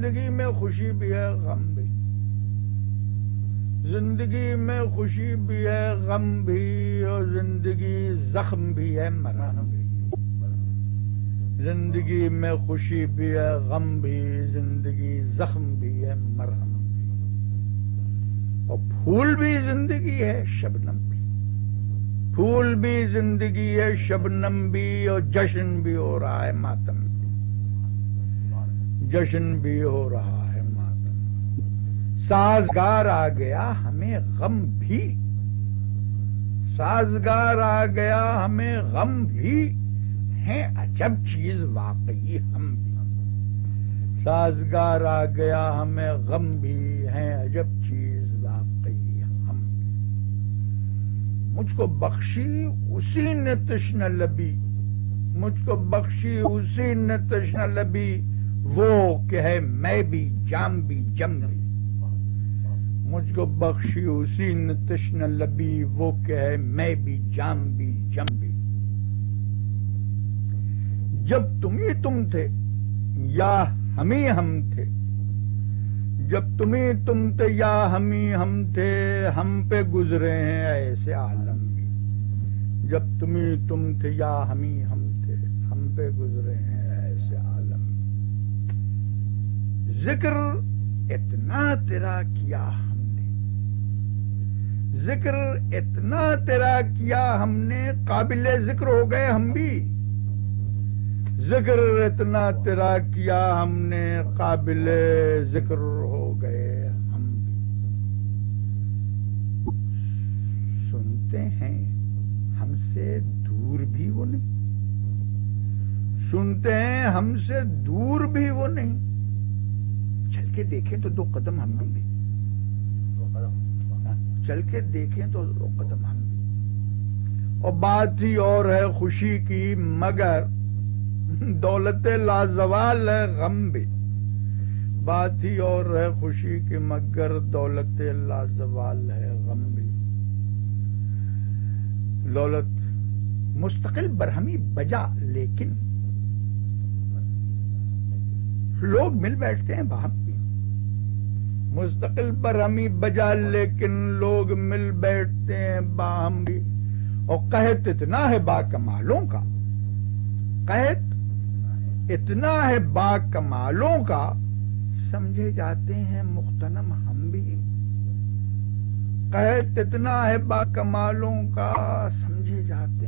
زندگی میں خوشی بھی ہے غم بھی، زندگی میں خوشی بھی ہے غم بھی، اور زندگی زخم بھی ہے مرہم بھی۔ زندگی میں خوشی بھی ہے غم بھی، زندگی زخم بھی ہے مرہم بھی، اور پھول بھی زندگی ہے شبنم بھی، پھول بھی زندگی ہے شبنم بھی، اور جشن بھی ہو رہا ہے ماتم بھی، جشن بھی ہو رہا ہے ماتم۔ سازگار آ گیا ہمیں غم بھی، سازگار آ گیا ہمیں غم بھی، ہیں عجب چیز واقعی ہم بھی۔ سازگار آ گیا ہمیں غم بھی، ہیں عجب چیز واقعی ہم بھی۔ مجھ کو بخشی اسی نے تشنہ لبی، مجھ کو بخشی اسی نے تشنہ لبی، وہ کہ ہے میں بھی جام بھی جم بھی۔ مجھ کو بخشی اسی نے تشنہ لبی، وہ کہ ہے میں بھی جام بھی جم بھی۔ جب تم ہی تم تھے یا ہم ہی ہم تھے، جب تم ہی تم تھے یا ہم ہی ہم تھے، ہم پہ گزرے ہیں ایسے عالم بھی۔ جب تم ہی تم تھے یا ہم ہی ہم تھے، ہم پہ گزرے ہیں ایسے عالم بھی۔ ذکر اتنا تیرا کیا ہم نے، ذکر اتنا تیرا کیا ہم نے، قابل ذکر ہو گئے ہم بھی۔ ذکر اتنا تیرا کیا ہم نے، قابل ذکر ہو گئے ہم بھی۔ سنتے ہیں ہم سے دور بھی وہ نہیں، سنتے ہیں ہم سے دور بھی وہ نہیں، چل کے دیکھیں تو دو قدم ہم بھی، چل کے دیکھیں تو دو قدم ہم بھی۔ اور بات ہی اور ہے خوشی کی، مگر دولت لازوال ہے غم بھی۔ بات ہی اور ہے خوشی کی، مگر دولت لازوال ہے غم بھی۔ دولت مستقل برہمی بجا، لیکن لوگ مل بیٹھتے ہیں باہم بھی۔ مستقل برہمی بجا، لیکن لوگ مل بیٹھتے ہیں باہم بھی۔ اور قحط اتنا ہے با کمالوں کا، قحط اتنا ہے با کمالوں کا، سمجھے جاتے ہیں مغتنم ہم بھی۔ قحط اتنا ہے با کمالوں کا، سمجھے جاتے